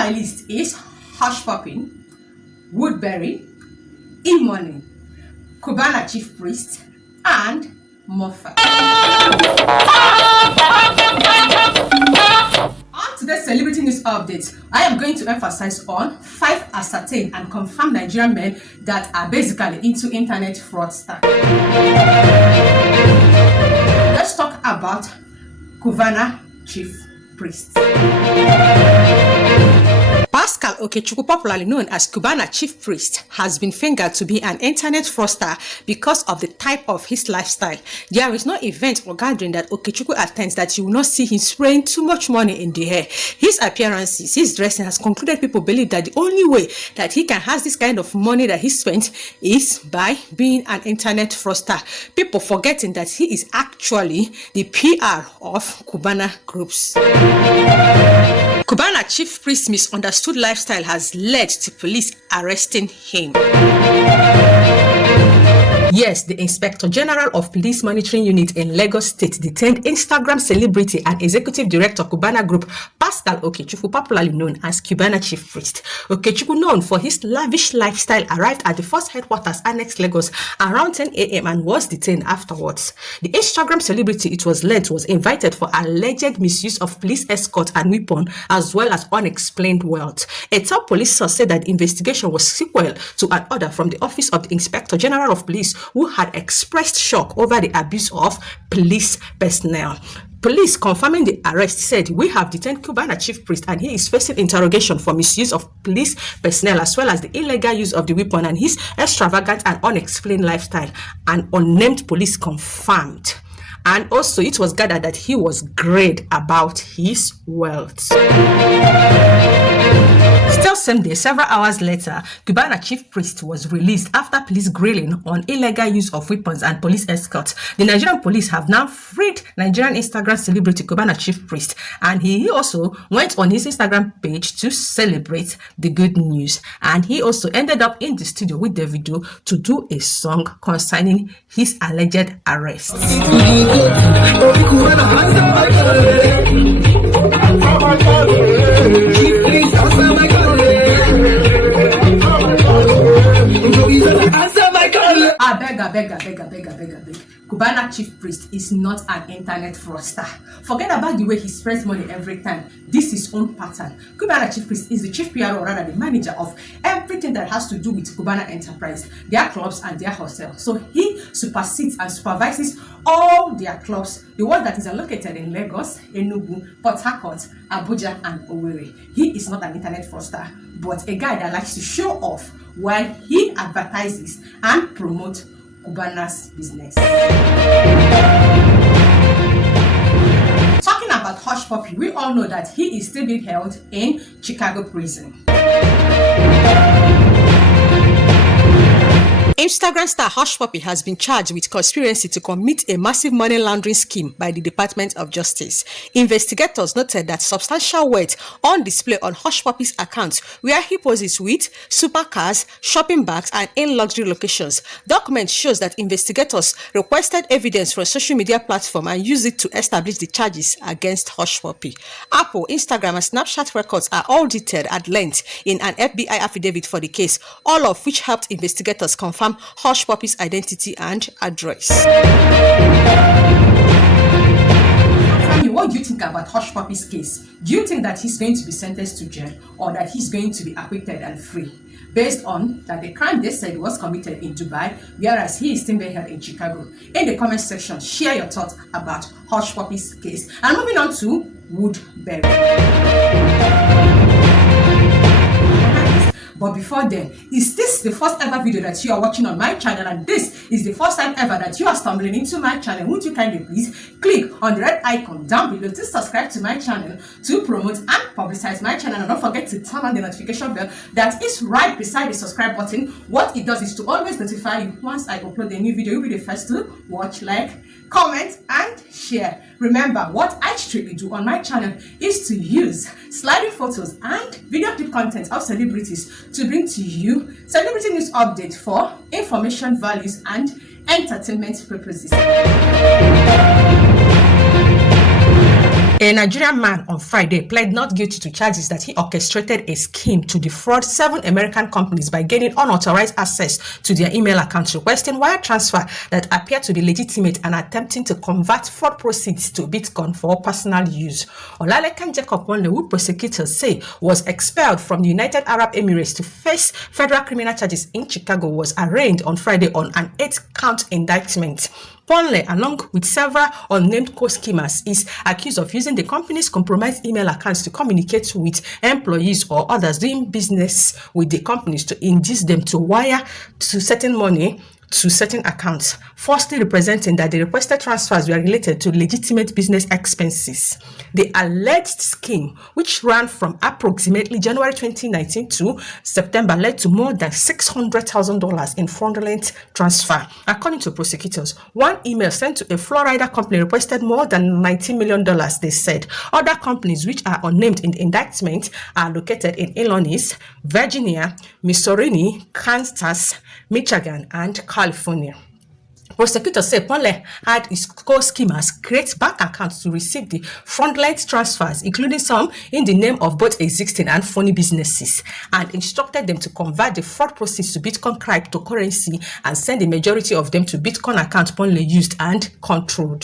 my list is HussPuppi, Woodberry, Iman, Kubana Chief Priest, and Mufasa. On today's celebrity news update, I am going to emphasize on 5 ascertained and confirmed Nigerian men that are basically into internet fraudsters. Let's talk about Kubana Chief Priest. Okechukwu, popularly known as Kubana Chief Priest, has been fingered to be an internet fraudster because of the type of his lifestyle. There is no event or gathering that Okechukwu attends that you will not see him spraying too much money in the air. His appearances, his dressing has concluded people believe that the only way that he can have this kind of money that he spent is by being an internet fraudster. People forgetting that he is actually the PR of Kubana groups. Kubana Chief Priest's misunderstood lifestyle has led to police arresting him. Yes, the Inspector General of Police Monitoring Unit in Lagos State detained Instagram celebrity and Executive Director Kubana Group, Pascal Okechukwu, popularly known as Kubana Chief Priest. Okechukwu, known for his lavish lifestyle, arrived at the first headquarters Annex Lagos around 10 a.m. and was detained afterwards. The Instagram celebrity, it was learned, was invited for alleged misuse of police escort and weapon, as well as unexplained wealth. A top police source said that the investigation was sequel to an order from the Office of the Inspector General of Police, who had expressed shock over the abuse of police personnel. Police confirming the arrest said, "We have detained Kubana Chief Priest and he is facing interrogation for misuse of police personnel as well as the illegal use of the weapon and his extravagant and unexplained lifestyle," and unnamed police confirmed. And also it was gathered that he was grade about his wealth. Still same day, several hours later, Kubana Chief Priest was released after police grilling on illegal use of weapons and police escorts. The Nigerian police have now freed Nigerian Instagram celebrity Kubana Chief Priest, and he also went on his Instagram page to celebrate the good news. And he also ended up in the studio with Davido to do a song concerning his alleged arrest. I beg. Kubana Chief Priest is not an internet fraudster. Forget about the way he spreads money every time. This is his own pattern. Kubana Chief Priest is the chief PR, or rather the manager of everything that has to do with Kubana Enterprise, their clubs and their hostels. So he supersedes and supervises all their clubs, the one that is located in Lagos, Enugu, Port Harcourt, Abuja and Owerri. He is not an internet fraudster, but a guy that likes to show off while he advertises and promotes Kubana's business. Talking about HussPuppi, we all know that he is still being held in Chicago prison. Instagram star HussPuppi has been charged with conspiracy to commit a massive money laundering scheme by the Department of Justice. Investigators noted that substantial wealth on display on HussPuppi's account, where he poses with supercars, shopping bags, and in luxury locations. Document shows that investigators requested evidence from social media platform and used it to establish the charges against HussPuppi. Apple, Instagram, and Snapchat records are all detailed at length in an FBI affidavit for the case, all of which helped investigators confirm HussPuppi's identity and address. Tell me, what do you think about HussPuppi's case? Do you think that he's going to be sentenced to jail or that he's going to be acquitted and free? Based on that the crime they said was committed in Dubai, whereas he is still being held in Chicago. In the comment section, share your thoughts about HussPuppi's case. And moving on to Woodberry. But before then, is this the first ever video that you are watching on my channel, and this is the first time ever that you are stumbling into my channel? Won't you kindly please click on the red icon down below to subscribe to my channel to promote and publicize my channel, and don't forget to turn on the notification bell that is right beside the subscribe button. What it does is to always notify you once I upload a new video. You'll be the first to watch, like, comment and share. Remember, what I strictly do on my channel is to use sliding photos and video clip content of celebrities to bring to you celebrity news updates for information, values and entertainment purposes. A Nigerian man on Friday pled not guilty to charges that he orchestrated a scheme to defraud 7 American companies by gaining unauthorized access to their email accounts, requesting wire transfer that appeared to be legitimate and attempting to convert fraud proceeds to Bitcoin for personal use. Olalekan Jacob Wonle, who prosecutors say was expelled from the United Arab Emirates to face federal criminal charges in Chicago, was arraigned on Friday on an 8-count indictment. Ponle, along with several unnamed co-schemers, is accused of using the company's compromised email accounts to communicate with employees or others doing business with the companies to induce them to wire to certain money to certain accounts, falsely representing that the requested transfers were related to legitimate business expenses. The alleged scheme, which ran from approximately January 2019 to September, led to more than $600,000 in fraudulent transfer. According to prosecutors, one email sent to a Florida company requested more than $19 million, they said. Other companies, which are unnamed in the indictment, are located in Illinois, Virginia, Missouri, Kansas, Michigan, and California. Prosecutors say Ponle had his co-schemers create bank accounts to receive the fraudulent transfers, including some in the name of both existing and phony businesses, and instructed them to convert the fraud proceeds to Bitcoin cryptocurrency and send the majority of them to Bitcoin accounts Ponle used and controlled.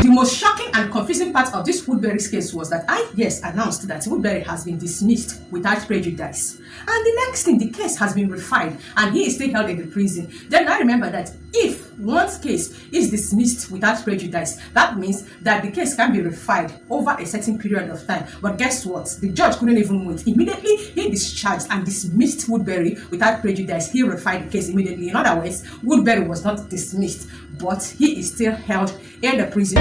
The most shocking and confusing part of this Woodbury's case was that IPS announced that Woodbury has been dismissed without prejudice. And the next thing, the case has been refiled and he is still held in the prison. Then I remember that if one's case is dismissed without prejudice, that means that the case can be refiled over a certain period of time. But guess what? The judge couldn't even wait. Immediately, he discharged and dismissed Woodbury without prejudice. He refiled the case immediately. In other words, Woodbury was not dismissed, but he is still held in the prison.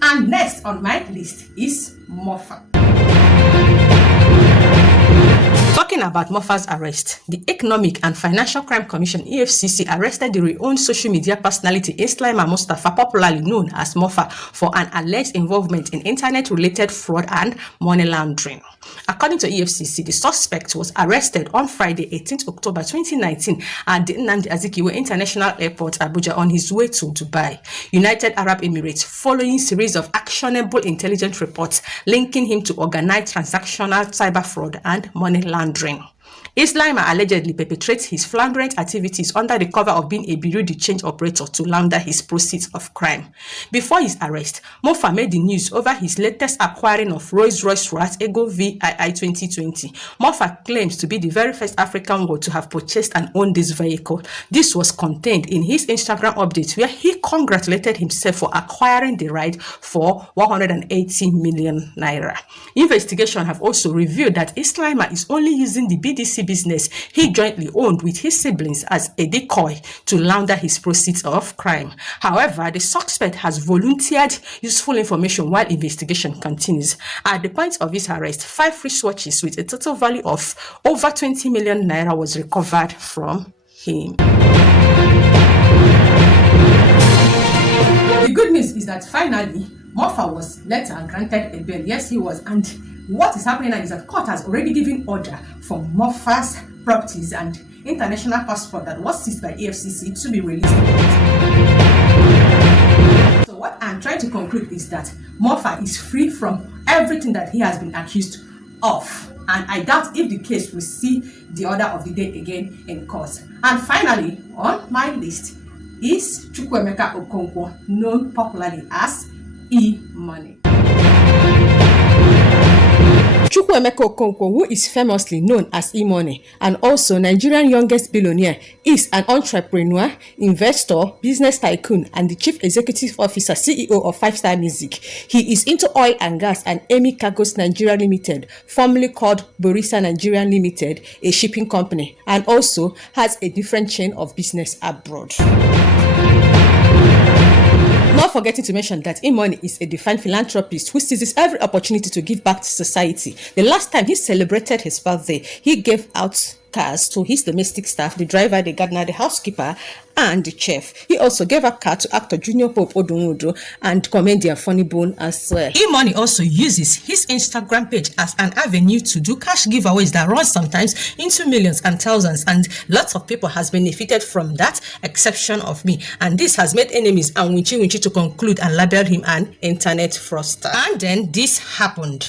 And next on my list is Mufasa. Talking about Mufasa's arrest, the Economic and Financial Crime Commission (EFCC) arrested the renowned social media personality Islima Mustafa, popularly known as Mufasa, for an alleged involvement in internet-related fraud and money laundering. According to EFCC, the suspect was arrested on Friday, 18th October 2019 at the Nnamdi Azikiwe International Airport, Abuja, on his way to Dubai, United Arab Emirates, following a series of actionable intelligence reports linking him to organized transactional cyber fraud and money laundering. Islima allegedly perpetrates his flagrant activities under the cover of being a bureau de change operator to launder his proceeds of crime. Before his arrest, Mufasa made the news over his latest acquiring of Rolls-Royce Ego VII 2020. Mufasa claims to be the very first African world to have purchased and owned this vehicle. This was contained in his Instagram update, where he congratulated himself for acquiring the ride for 180 million naira. Investigation have also revealed that Islima is only using the BDC business he jointly owned with his siblings as a decoy to launder his proceeds of crime. However, the suspect has volunteered useful information while investigation continues. At the point of his arrest, 5 wristwatches with a total value of over 20 million naira was recovered from him. The good news is that finally, Mufasa was later granted a bail. Yes, he was. And what is happening now is that court has already given order for Mufasa's properties and international passport that was seized by EFCC to be released. So what I'm trying to conclude is that Mufasa is free from everything that he has been accused of. And I doubt if the case will see the order of the day again in court. And finally, on my list is Chukwuemeka Okonkwo, known popularly as E-Money. Chukwuemeka Okonkwo, who is famously known as E-Money and also Nigerian youngest billionaire, is an entrepreneur, investor, business tycoon, and the chief executive officer (CEO) of 5-Star Music. He is into oil and gas and Emi Cargos Nigeria Limited, formerly called Borisa Nigeria Limited, a shipping company, and also has a different chain of business abroad. Not forgetting to mention that E-Money is a defined philanthropist who seizes every opportunity to give back to society. The last time he celebrated his birthday, he gave out cars to his domestic staff, the driver, the gardener, the housekeeper, and the chef. He also gave a car to actor Junior Pope Odunwodo and comedian Funny Bone as well. E-Money also uses his Instagram page as an avenue to do cash giveaways that run sometimes into millions and thousands, and lots of people has benefited from that, exception of me. And this has made enemies and Winchi to conclude and label him an internet fraudster. And then this happened.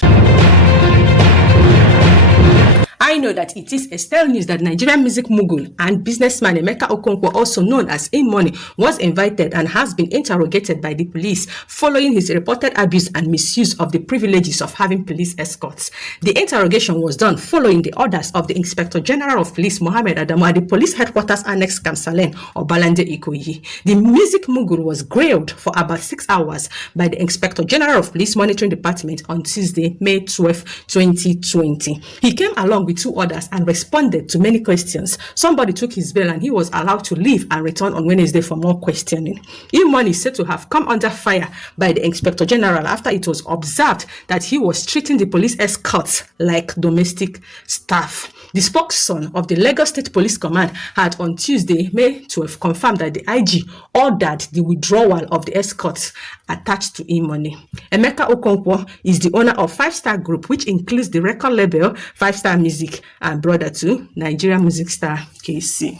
I know that it is a stale news that Nigerian music mogul and businessman Emeka Okonkwo, also known as E-Money, was invited and has been interrogated by the police following his reported abuse and misuse of the privileges of having police escorts. The interrogation was done following the orders of the Inspector General of Police Mohammed Adamu at the police headquarters annex Kamsalen or Balande Ikoyi. The music mogul was grilled for about 6 hours by the Inspector General of Police Monitoring Department on Tuesday, May 12, 2020. He came along with 2 others and responded to many questions. Somebody took his bail and he was allowed to leave and return on Wednesday for more questioning. E-Money is said to have come under fire by the Inspector General after it was observed that he was treating the police escorts like domestic staff. The spokesperson of the Lagos State Police Command had on Tuesday, May 12, confirmed that the IG ordered the withdrawal of the escorts attached to E-Money. Emeka Okonkwo is the owner of 5-Star Group, which includes the record label 5-Star Music and brother to Nigerian music star KC.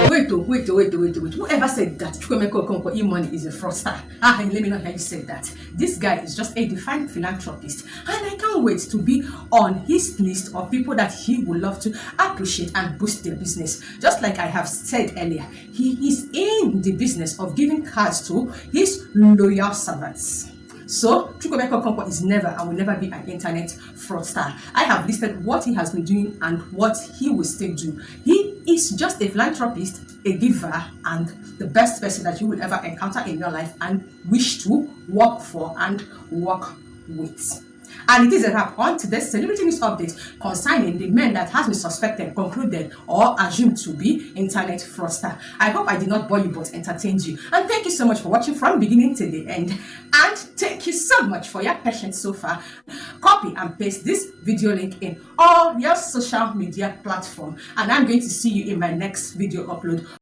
Wait. Whoever said that Chukwemeka Okonkwo E-Money is a fraudster? Let me know how you said that. This guy is just a defined philanthropist, and I can't wait to be on his list of people that he would love to appreciate and boost their business. Just like I have said earlier, he is in the business of giving cars to his loyal servants. So, Chukwemeka Okonkwo is never and will never be an internet fraudster. I have listed what he has been doing and what he will still do. He is just a philanthropist, a giver, and the best person that you will ever encounter in your life and wish to work for and work with. And it is a wrap on today's celebrity news update concerning the men that has been suspected, concluded, or assumed to be internet fraudster. I hope I did not bore you but entertained you. And thank you so much for watching from beginning to the end. And thank you so much for your patience so far. Copy and paste this video link in all your social media platforms. And I'm going to see you in my next video upload.